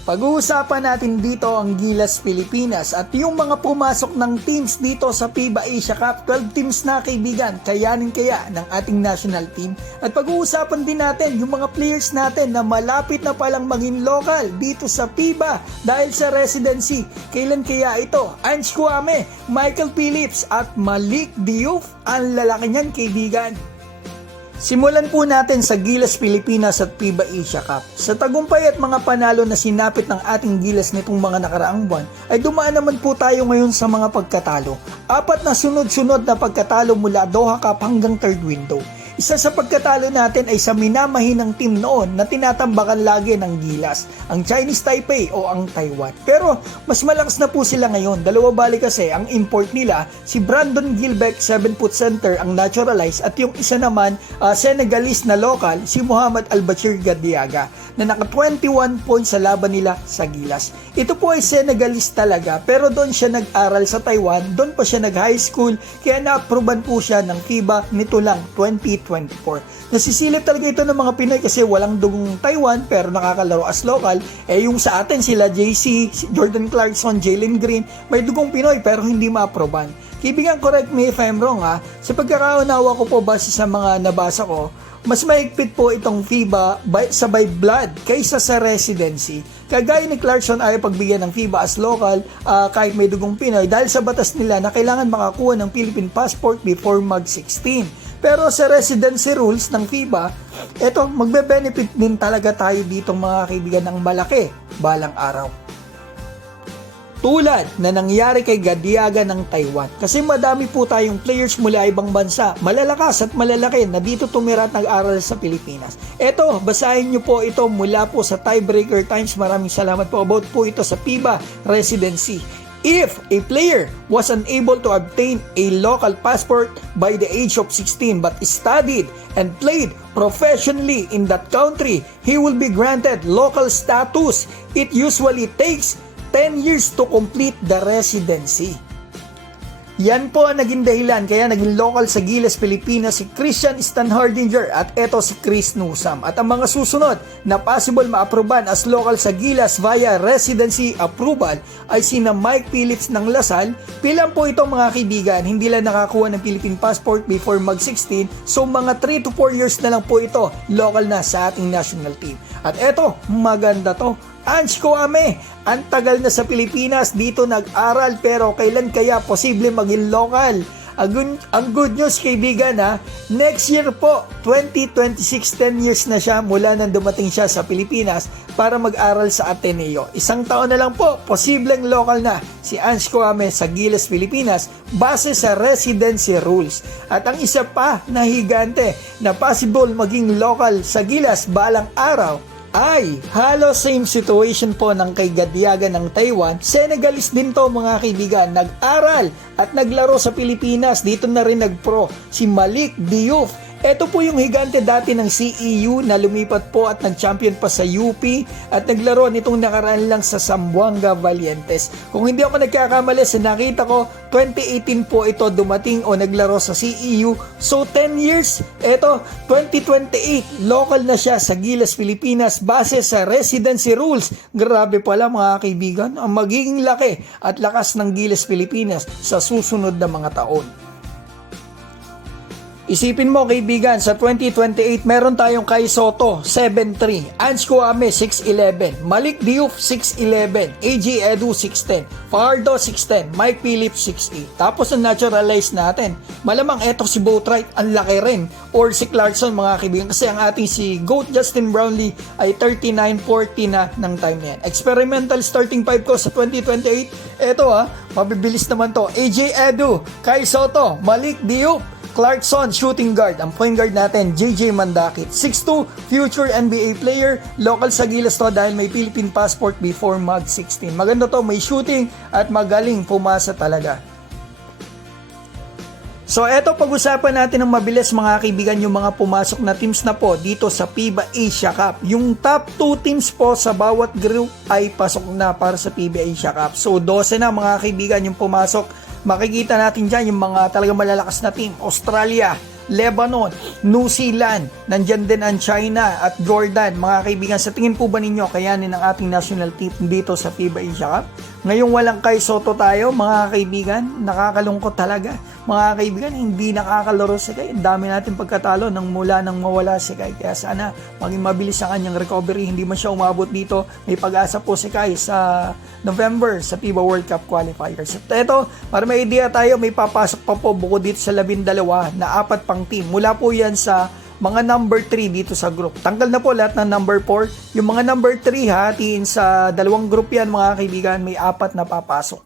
Pag-uusapan natin dito ang Gilas Pilipinas at yung mga pumasok ng teams dito sa FIBA Asia Cup. 12 teams na kaibigan, kayanin kaya ng ating national team. At pag-uusapan din natin yung mga players natin na malapit na palang maging local dito sa FIBA dahil sa residency. Kailan kaya ito? Ange Kouame, Michael Phillips at Malik Diouf. Ang lalaki niyan kaibigan. Simulan po natin sa Gilas Pilipinas at FIBA Asia Cup. Sa tagumpay at mga panalo na sinapit ng ating Gilas nitong mga nakaraang buwan, ay dumaan naman po tayo ngayon sa mga pagkatalo. 4 na sunod-sunod na pagkatalo mula Doha Cup hanggang third window. Isa sa pagkatalo natin ay sa minamahinang team noon na tinatambakan lagi ng Gilas, ang Chinese Taipei o ang Taiwan. Pero mas malakas na po sila ngayon. Dalawa bali kasi ang import nila, si Brandon Gilbeck, 7-foot center ang naturalized, at yung isa naman Senegalese na local, si Muhammad Albachir Gadiaga na naka 21 points sa laban nila sa Gilas. Ito po ay Senegalese talaga pero doon siya nag-aral sa Taiwan, doon pa siya nag-high school, kaya na-approvean po siya ng FIBA nito lang 2024. Nasisilip talaga ito ng mga Pinoy kasi walang dugong Taiwan pero nakakalaro as local. Yung sa atin sila JC, Jordan Clarkson, Jalen Green, may dugong Pinoy pero hindi ma-approvean. Kaibigan, correct me if I'm wrong sa pagkakaunawa ko po base sa mga nabasa ko, mas mahigpit po itong FIBA sa by blood kaysa sa residency. Kagaya ni Clarkson ayaw pagbigyan ng FIBA as local kahit may dugong Pinoy dahil sa batas nila na kailangan makakuha ng Philippine passport before mag-16. Pero sa residency rules ng FIBA, eto magbe-benefit din talaga tayo dito mga kaibigan ng malaki balang araw. Tulad na nangyari kay Gadiaga ng Taiwan. Kasi madami po tayong players mula ibang bansa, malalakas at malalaki na dito tumira at nag-aral sa Pilipinas. Eto, basahin nyo po ito mula po sa Tiebreaker Times. Maraming salamat po. About po ito sa FIBA residency. If a player was unable to obtain a local passport by the age of 16 but studied and played professionally in that country, he will be granted local status. It usually takes 10 years to complete the residency. Yan po ang naging dahilan kaya naging local sa Gilas Pilipinas si Christian Stanhardinger at eto si Chris Newsam. At ang mga susunod na possible ma-aproban as local sa Gilas via residency approval ay sina Mike Phillips ng Lasal. Pilang po ito mga kaibigan, hindi lang nakakuha ng Philippine passport before mag-16, so mga 3 to 4 years na lang po ito local na sa ating national team. At eto, maganda to. Ange Kouame, ang tagal na sa Pilipinas, dito nag-aral pero kailan kaya posible maging local? Ang good news kaibigan next year po, 2026, 10 years na siya mula nang dumating siya sa Pilipinas para mag-aral sa Ateneo. Isang taon na lang po, posibleng local na si Ange Kouame sa Gilas Pilipinas base sa residency rules. At ang isa pa na higante na possible maging local sa Gilas balang araw ay halos same situation po ng kay Gadiaga ng Taiwan. Senegalese din to mga kaibigan, nag-aral at naglaro sa Pilipinas, dito na rin nag-pro si Malik Diouf. Ito po yung higante dati ng CEU na lumipat po at nag-champion pa sa UP at naglaro nitong nakaraan lang sa Zamboanga Valientes. Kung hindi ako nagkakamali sa nakita ko, 2018 po ito dumating o naglaro sa CEU. So 10 years, ito 2028, local na siya sa Gilas Pilipinas base sa residency rules. Grabe pala mga kaibigan, ang magiging laki at lakas ng Gilas Pilipinas sa susunod na mga taon. Isipin mo kaibigan, sa 2028 meron tayong Kai Soto 7'3", Ange Kouame 6'11", Malik Diouf 6'11", AJ Edu 6'10", Fajardo 6'10", Mike Phillips 6'8". Tapos ang naturalized natin, malamang eto si Boatwright, ang laki rin, or si Clarkson mga kaibigan, kasi ang ating si GOAT Justin Brownlee ay 39-40 na ng time yan. Experimental starting 5 ko sa 2028, eto mabibilis naman to, AJ Edu, Kai Soto, Malik Diouf, Clarkson, shooting guard. Ang point guard natin, JJ Mandakit. 6'2", future NBA player. Local sa Gilas to dahil may Philippine passport before mag-16. Maganda to, may shooting at magaling pumasa talaga. So eto, pag-usapan natin ng mabilis mga kaibigan yung mga pumasok na teams na po dito sa FIBA Asia Cup. Yung top 2 teams po sa bawat group ay pasok na para sa FIBA Asia Cup. So 12 na mga kaibigan yung pumasok. Makikita natin dyan yung mga talagang malalakas na team. Australia, Lebanon, New Zealand, nandyan din ang China at Jordan. Mga kaibigan, sa tingin po ba ninyo kayanin ang ating national team dito sa FIBA Asia Cup? Ngayong walang Kai Soto tayo, mga kaibigan, nakakalungkot talaga. Mga kaibigan, hindi nakakalaro si Kai. Ang dami natin pagkatalo nang mawala si Kai. Kaya sana maging mabilis ang kanyang recovery. Hindi man siya umabot dito. May pag-asa po si Kai sa November sa FIBA World Cup qualifiers. At ito, para may idea tayo, may papasok pa po bukod dito sa 12 na 4 pang team. Mula po yan sa mga number 3 dito sa group. Tanggal na po lahat ng number 4. Yung mga number 3 hatiin sa dalawang group yan, mga kaibigan, may 4 na papasok.